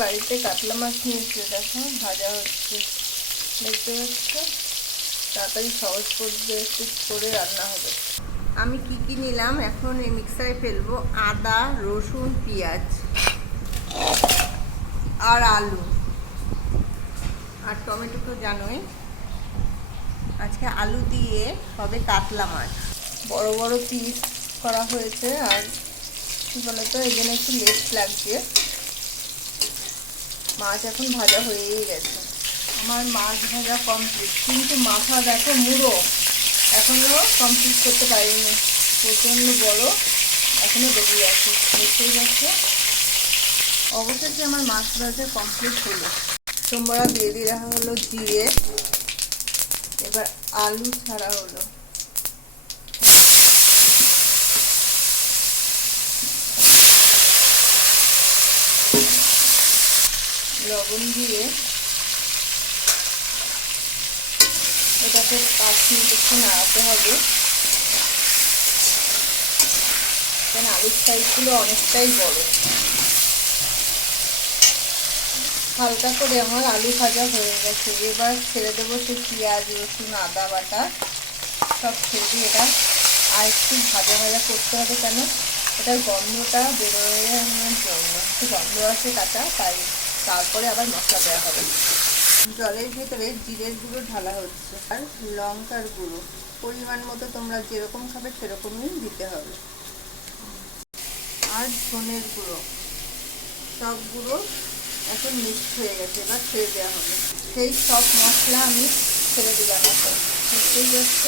বাড়িতে কাতলা মাছ নিয়েছে, দেখো, ভাজা হচ্ছে। দেখতে পাচ্ছ? তাড়াতাড়ি সহজ করবে একটু করে রান্না হবে। আমি কি কি নিলাম? এখন এই মিক্সারে ফেলব আদা, রসুন, পেঁয়াজ আর আলু। আর টমেটো তো জানোই। আজকে আলু দিয়ে হবে কাতলা মাছ। বড় বড় পিস করা হয়েছে আর কি বলতো জন্য একটু লেট লাগছে। মাছ এখন ভাজা হয়েই গেছে। আমার মাছ ভাজা কমপ্লিট কিন্তু মাথা দেখো মুড়ো। এখনও কমপ্লিট করতে পারিনি। প্রচণ্ড বড়। এখনও বেরিয়ে আছে দেখতেই পাচ্ছ? অবশেষে আমার মাছ ভাজা কমপ্লিট হলো। সোমবার দিয়ে দিয়ে রাখা হলো জিরে এবার আলু ছাড়া হলো। লবণ দিয়ে এটাকে পাঁচ মিনিট একটু নাড়াতে হবে। কারণ আলুর সাইজগুলো অনেকটাই বড়। হালকা করে আমার আলু ভাজা হয়ে গেছে। এবার ছেড়ে দেবো সেই পেঁয়াজ, রসুন, আদা বাটা। সব ছেড়ে এটা আর একটু ভাজা ভাজা করতে হবে কেন? এটার গন্ধটা বেরোনোর জন্য। একটু গন্ধ আছে কাঁচা, তাই তারপরে আবার মশলা দেওয়া হবে। জলের ভেতরে জিরের গুঁড়ো ঢালা হচ্ছে আর লঙ্কার গুঁড়ো। পরিমাণ মতো তোমরা যেরকম খাবে সেরকমই দিতে হবে। আর ধনের গুঁড়ো। সব গুঁড়ো এখন মিক্স হয়ে গেছে, এবার ছেড়ে দেওয়া হবে। সেই সব মশলা আমি ছেড়ে দিলাম এখন। বুঝতেই পারছ?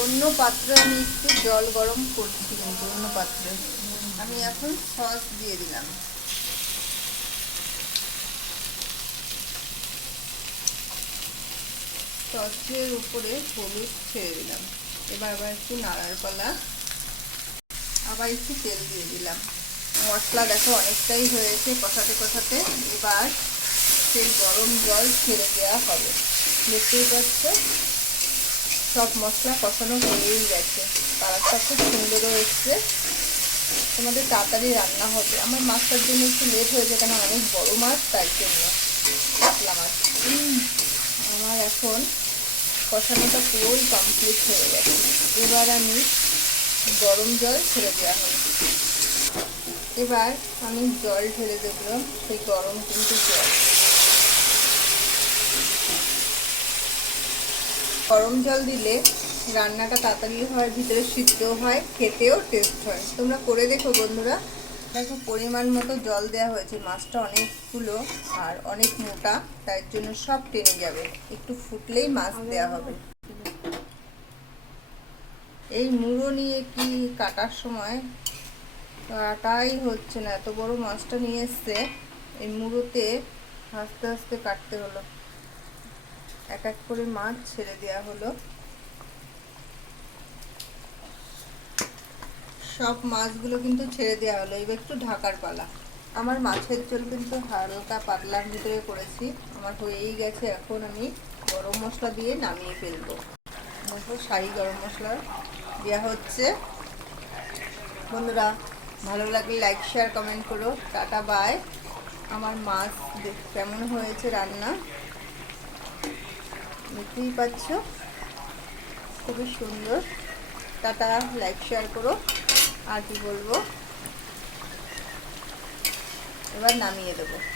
অন্য পাত্রে আমি একটু জল গরম করছি কিন্তু অন্য পাত্রে। আমি এখন সস দিয়ে দিলাম। সসের উপরে হলুদ ছেড়ে দিলাম। এবার আবার একটু নাড়ার পালা। আবার একটু তেল দিয়ে দিলাম। মশলা দেখো অনেকটাই হয়েছে কষাতে কষাতে। এবার সেই গরম জল ছেড়ে দেওয়া হবে। দেখতেই পাচ্ছ? সব মশলা কষানো হয়েই গেছে। কালারটা খুব সুন্দরও এসছে। তোমাদের তাড়াতাড়ি রান্না হবে। আমার মাছটার জন্য একটু লেট হয়েছে কেন অনেক বড় মাছ, তাই জন্য কাতলা মাছ। আমার এখন কষানোটা পুরোই কমপ্লিট হয়ে গেছে। এবার আমি গরম জল ছেড়ে দেওয়া হবে এবার আমি জল ঢেলে দেবো সেই গরম কিন্তু জল। গরম জল দিলে রান্নাটা তাড়াতাড়ি হয়, ভিতরে সিদ্ধ হয়, খেতেও টেস্ট হয়। তোমরা করে দেখো বন্ধুরা। দেখো, পরিমাণ মতো জল দেওয়া হয়েছে। মাছটা অনেকগুলো আর অনেক মোটা, তাই জন্য সব টেনে যাবে। একটু ফুটলেই মাছ দেওয়া হবে। এই মুড়ো নিয়ে কি কাটার সময়? কাটাই হচ্ছে না। এত বড় মাছটা নিয়ে এসছে। এই মুড়োতে আস্তে আস্তে কাটতে হলো। এক এক করে মাছ ছেড়ে দেওয়া হলো। সব মাছগুলো কিন্তু ছেড়ে দেওয়া হলো। এবার একটু ঢাকার পালা। আমার মাছের ঝোল কিন্তু হালকা পাতলার ভিতরে করেছি। আমার হয়েই গেছে, এখন আমি গরম মশলা দিয়ে নামিয়ে ফেলব। দেখো, শাহি গরম মশলা দেওয়া হচ্ছে। বন্ধুরা, ভালো লাগলে লাইক শেয়ার কমেন্ট করো। টাটা বাই আমার মাছ কেমন হয়েছে রান্না? দেখতেই পাচ্ছ? খুবই সুন্দর। টাটা লাইক শেয়ার করো। আর কি বলব? এবার নামিয়ে দেবো।